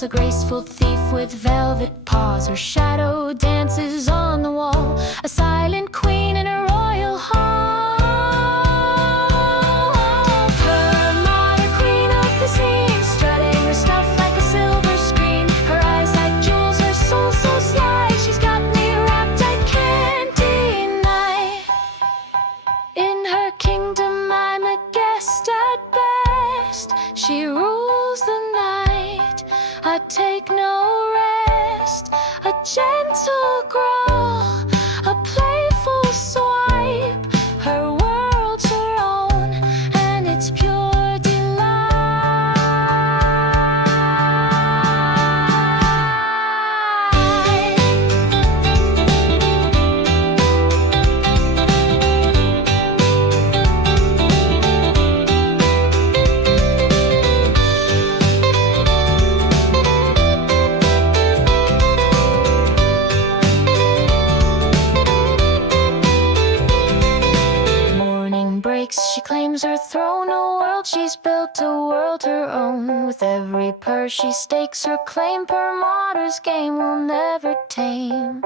claws, a graceful thief with velvet paws. Her shadow dances on the wall, a silent queen in a royal hall. Purr Moder, queen of the scene, strutting her stuff like a silver screen. Her eyes like jewels, her soul so sly. She's got me wrapped, I can't deny. In her kingdom I'm a guest at best. She rules the night, I take no rest. A gentle growl, a playful swipe. Her world's her own, and it's pure delight. She claims her throne, a world she's built, a world her own. With every purr she stakes her claim, Purr Moder's game will never tame.